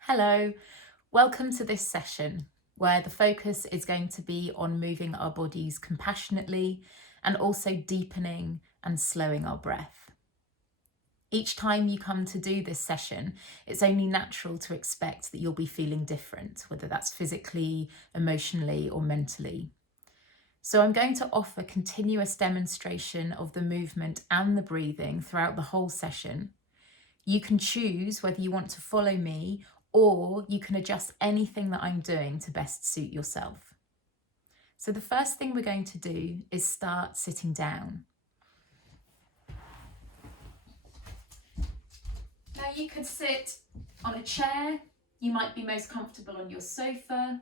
Hello, welcome to this session where the focus is going to be on moving our bodies compassionately and also deepening and slowing our breath. Each time you come to do this session, it's only natural to expect that you'll be feeling different, whether that's physically, emotionally, or mentally. So I'm going to offer continuous demonstration of the movement and the breathing throughout the whole session. You can choose whether you want to follow me, or you can adjust anything that I'm doing to best suit yourself. So the first thing we're going to do is start sitting down. Now you could sit on a chair, you might be most comfortable on your sofa.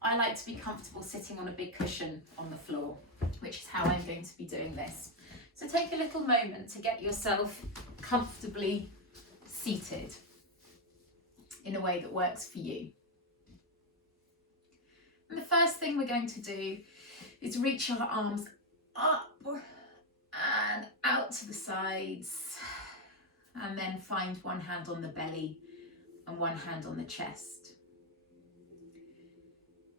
I like to be comfortable sitting on a big cushion on the floor, which is how I'm going to be doing this. So take a little moment to get yourself comfortably seated in a way that works for you. And the first thing we're going to do is reach our arms up and out to the sides, and then find one hand on the belly and one hand on the chest.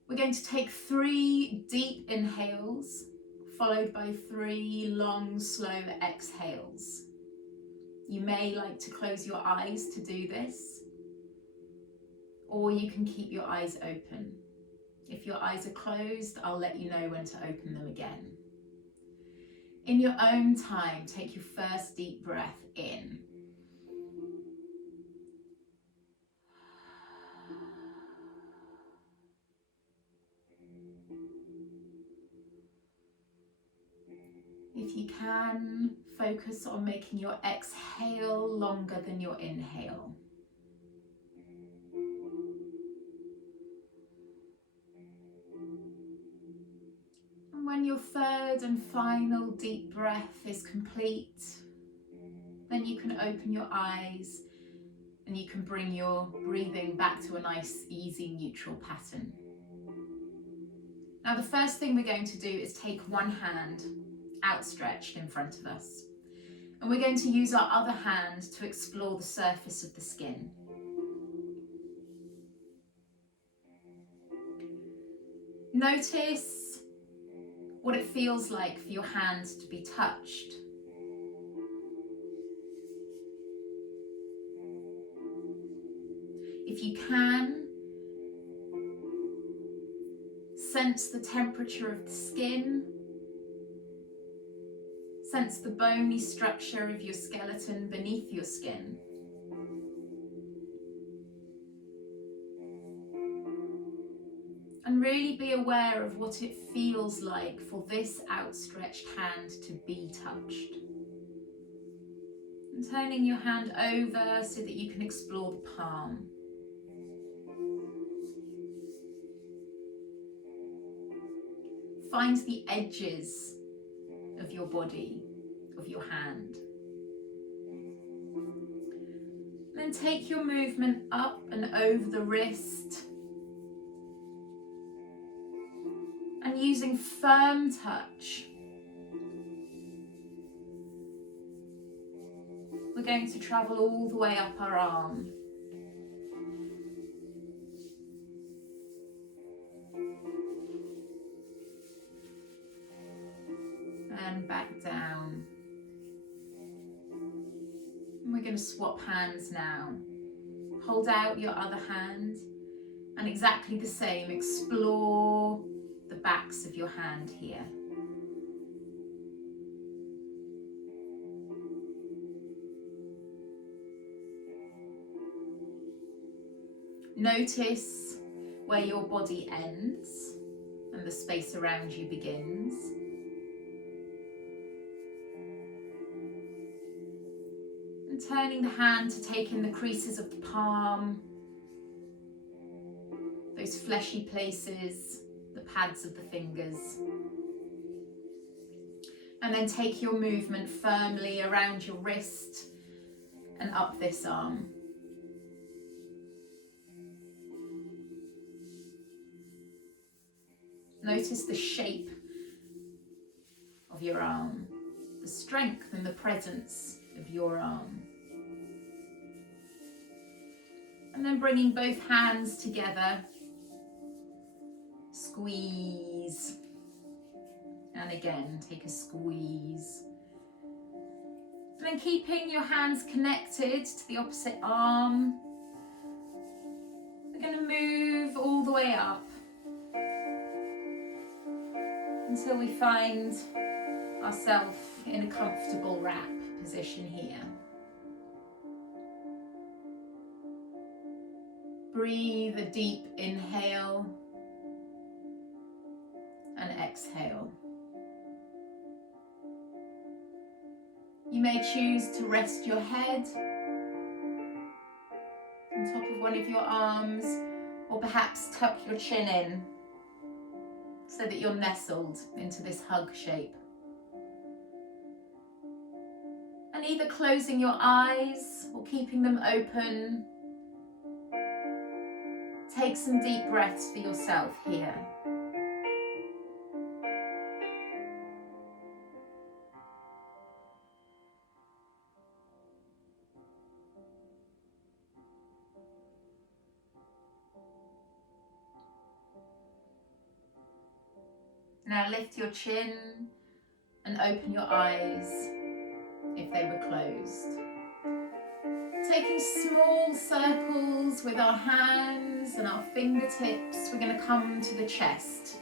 We're going to take 3 deep inhales, followed by 3 long, slow exhales. You may like to close your eyes to do this, or you can keep your eyes open. If your eyes are closed, I'll let you know when to open them again. In your own time, take your first deep breath in. If you can, focus on making your exhale longer than your inhale. And when your third and final deep breath is complete, then you can open your eyes and you can bring your breathing back to a nice, easy, neutral pattern. Now, the first thing we're going to do is take one hand outstretched in front of us, and we're going to use our other hand to explore the surface of the skin. Notice what it feels like for your hand to be touched. If you can, sense the temperature of the skin, sense the bony structure of your skeleton beneath your skin. And really be aware of what it feels like for this outstretched hand to be touched. And turning your hand over so that you can explore the palm. Find the edges of your body, of your hand. Then take your movement up and over the wrist. And using firm touch, we're going to travel all the way up our arm. And back down. And we're going to swap hands now. Hold out your other hand and exactly the same, explore the backs of your hand here. Notice where your body ends and the space around you begins. And turning the hand to take in the creases of the palm, those fleshy places, the pads of the fingers. And then take your movement firmly around your wrist and up this arm. Notice the shape of your arm, the strength and the presence of your arm. And then bringing both hands together, squeeze. And again, take a squeeze. And then keeping your hands connected to the opposite arm, we're going to move all the way up until we find ourselves in a comfortable wrap position here. Breathe a deep inhale and exhale. You may choose to rest your head on top of one of your arms, or perhaps tuck your chin in so that you're nestled into this hug shape. And either closing your eyes or keeping them open, take some deep breaths for yourself here. Now lift your chin and open your eyes if they were closed. Taking small circles with our hands and our fingertips, we're going to come to the chest.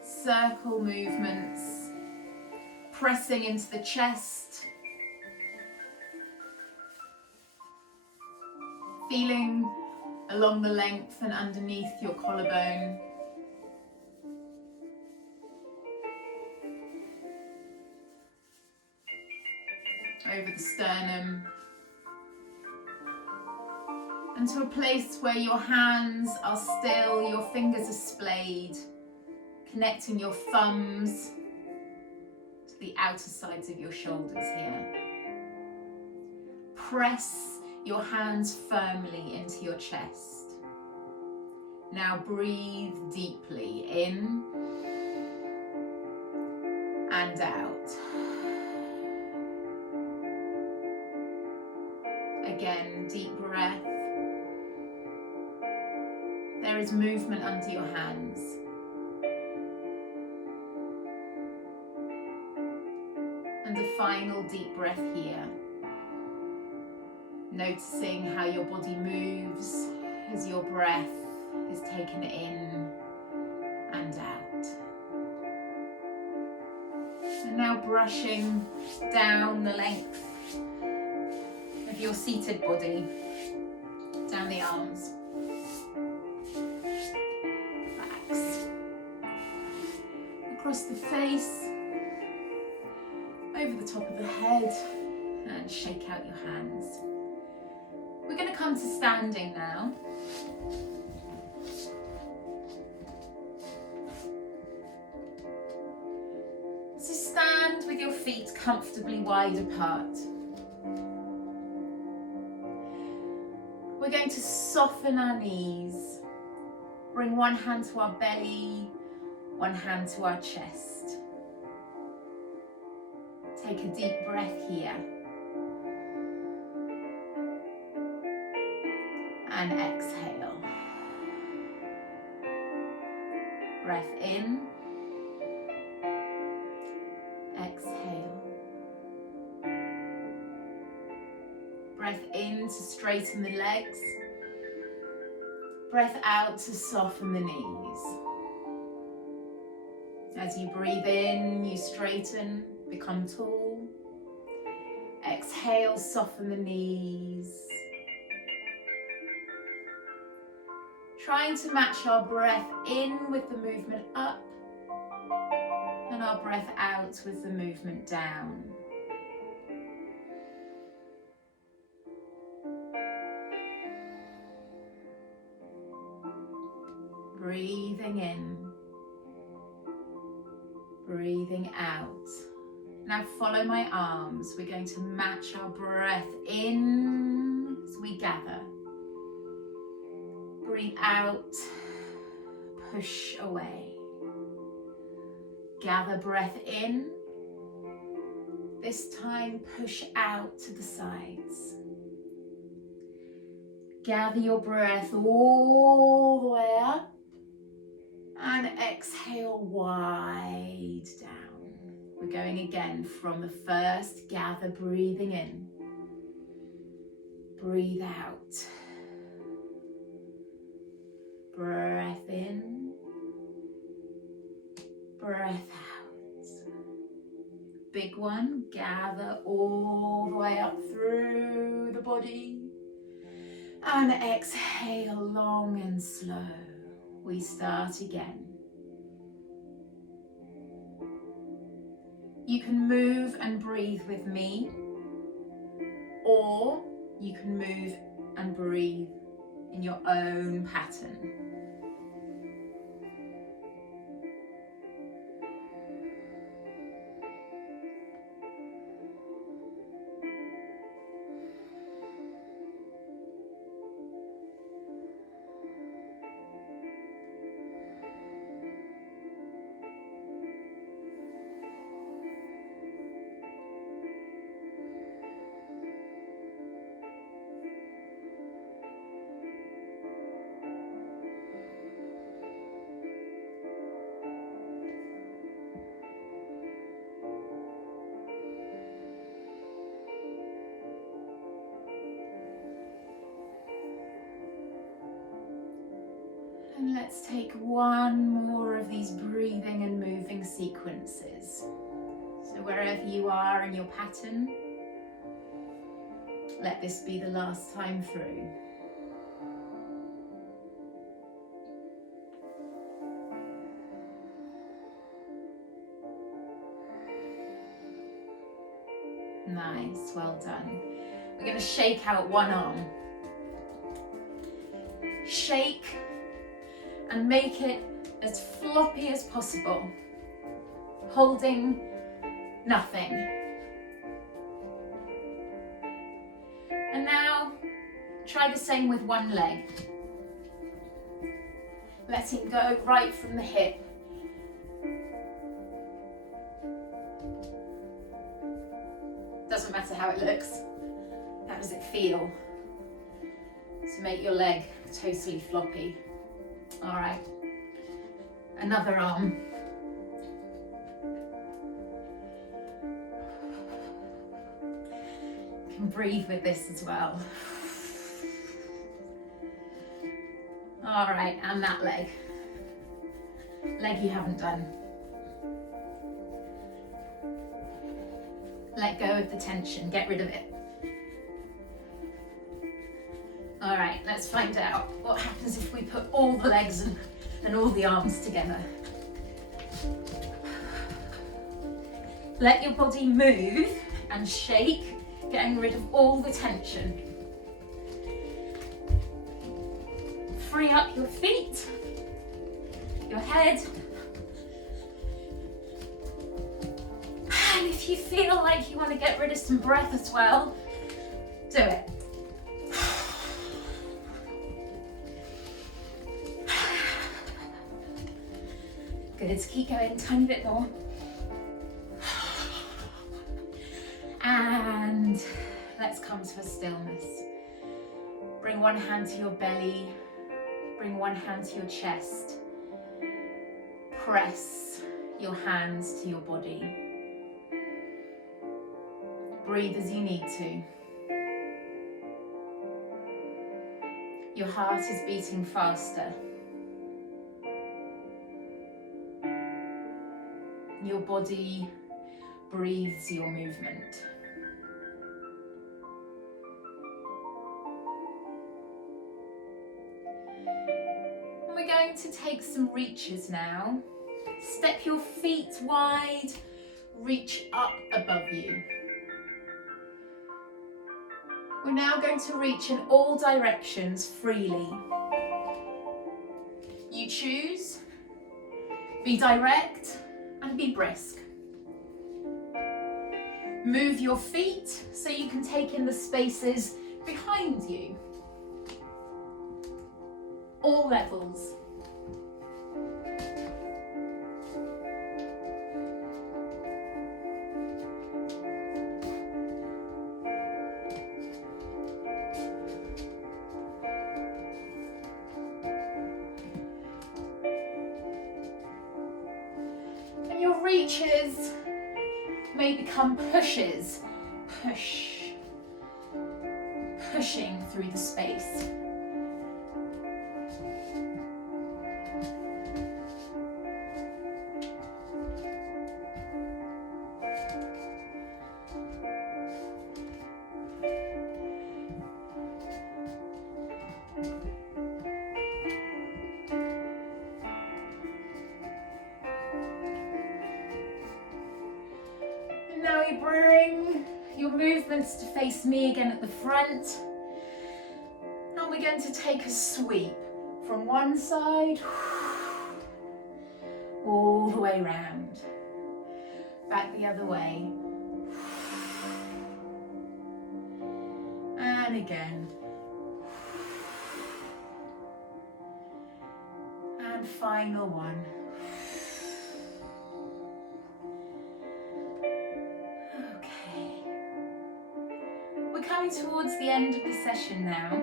Circle movements, pressing into the chest, feeling along the length and underneath your collarbone. Over the sternum. And to a place where your hands are still, your fingers are splayed, connecting your thumbs to the outer sides of your shoulders here. Press your hands firmly into your chest. Now breathe deeply in and out. Again, deep breath. There is movement under your hands. And a final deep breath here. Noticing how your body moves as your breath is taken in and out. And now brushing down the length of your seated body, down the arms, backs, across the face, over the top of the head, and shake out your hands. We're going to come to standing now. So stand with your feet comfortably wide apart. We're going to soften our knees. Bring one hand to our belly, one hand to our chest. Take a deep breath here. And exhale. Breath in. Exhale. Breath in to straighten the legs. Breath out to soften the knees. As you breathe in, you straighten, become tall. Exhale, soften the knees. Trying to match our breath in with the movement up and our breath out with the movement down. Breathing in, breathing out. Now follow my arms. We're going to match our breath in as we gather. breathe out, push away. Gather breath in. This time push out to the sides. Gather your breath all the way up and exhale wide down. We're going again from the first. Gather, breathing in. Breathe out. Breath in. Breath out. Big one. Gather all the way up through the body. And exhale long and slow. We start again. You can move and breathe with me, or you can move and breathe in your own pattern. And let's take one more of these breathing and moving sequences. So wherever you are in your pattern, let this be the last time through. Nice, well done. We're going to shake out one arm. Shake and make it as floppy as possible, holding nothing. And now try the same with one leg. Letting go right from the hip. Doesn't matter how it looks. How does it feel? So make your leg totally floppy. All right, another arm. You can breathe with this as well. All right, and that leg. Leg you haven't done. Let go of the tension, get rid of it. All right, let's find out what happens if we put all the legs and all the arms together. Let your body move and shake, getting rid of all the tension. Free up your feet, your head. And if you feel like you want to get rid of some breath as well, do it. Good, keep going, tiny bit more. And let's come to a stillness. Bring one hand to your belly, bring one hand to your chest. Press your hands to your body. Breathe as you need to. Your heart is beating faster. Your body breathes your movement. And we're going to take some reaches now. Step your feet wide, reach up above you. We're now going to reach in all directions freely. You choose, be direct and be brisk. Move your feet so you can take in the spaces behind you. all levels. And your reaches may become pushes. Push. Pushing through the space. And now you bring your movements to face me again at the front. And we're going to take a sweep from one side all the way round. Back the other way. And again. And final one. Okay. We're coming towards the end of the session now.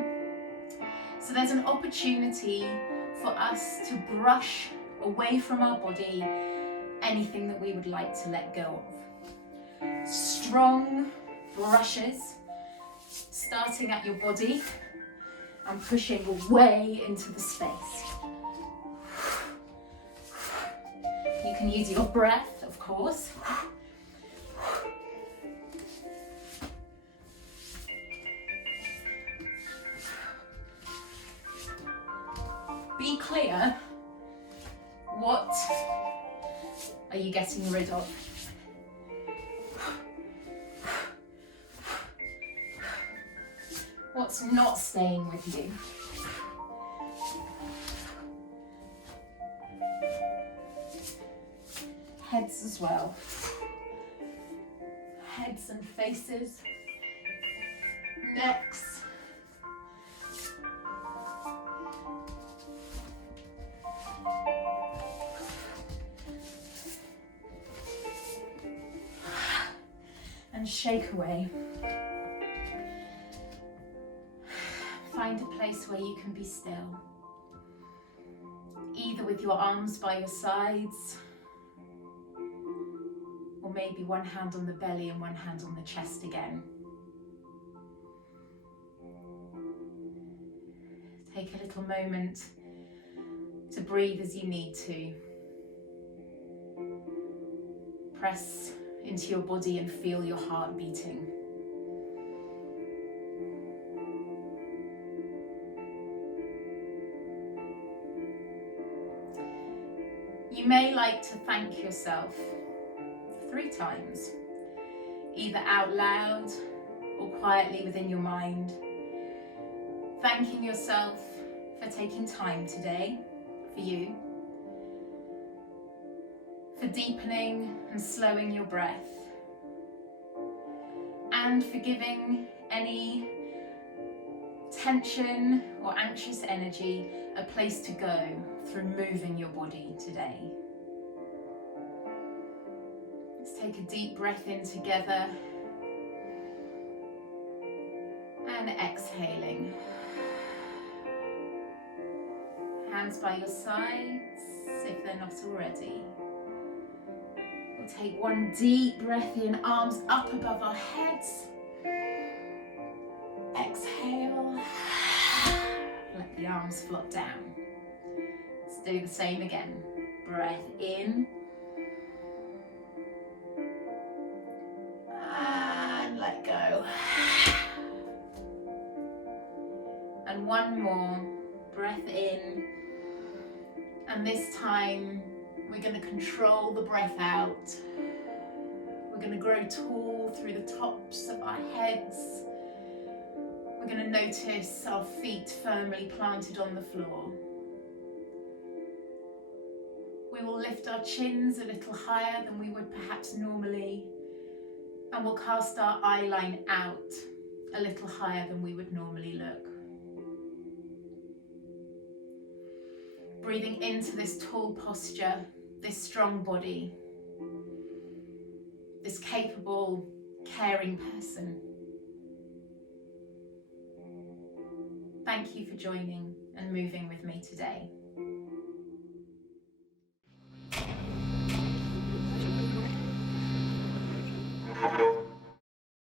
So there's an opportunity for us to brush away from our body anything that we would like to let go of. Strong brushes, starting at your body and pushing away into the space. You can use your breath, of course. Be clear, what are you getting rid of? What's not staying with you? Heads as well. Heads and faces. Necks. And shake away. Find a place where you can be still. Either with your arms by your sides, or maybe one hand on the belly and one hand on the chest again. Take a little moment to breathe as you need to. Press into your body and feel your heart beating. You may like to thank yourself 3 times, either out loud or quietly within your mind, thanking yourself for taking time today for you, for deepening and slowing your breath, and for giving any tension or anxious energy a place to go through moving your body today. Let's take a deep breath in together and exhaling. Hands by your sides if they're not already. We'll take one deep breath in, arms up above our heads. Exhale. Let the arms flop down. Let's do the same again. Breath in. And let go. And one more. Breath in. And this time we're going to control the breath out. We're going to grow tall through the tops of our heads. We're going to notice our feet firmly planted on the floor. We will lift our chins a little higher than we would perhaps normally, and we'll cast our eye line out a little higher than we would normally look. Breathing into this tall posture, this strong body, this capable, caring person. Thank you for joining and moving with me today.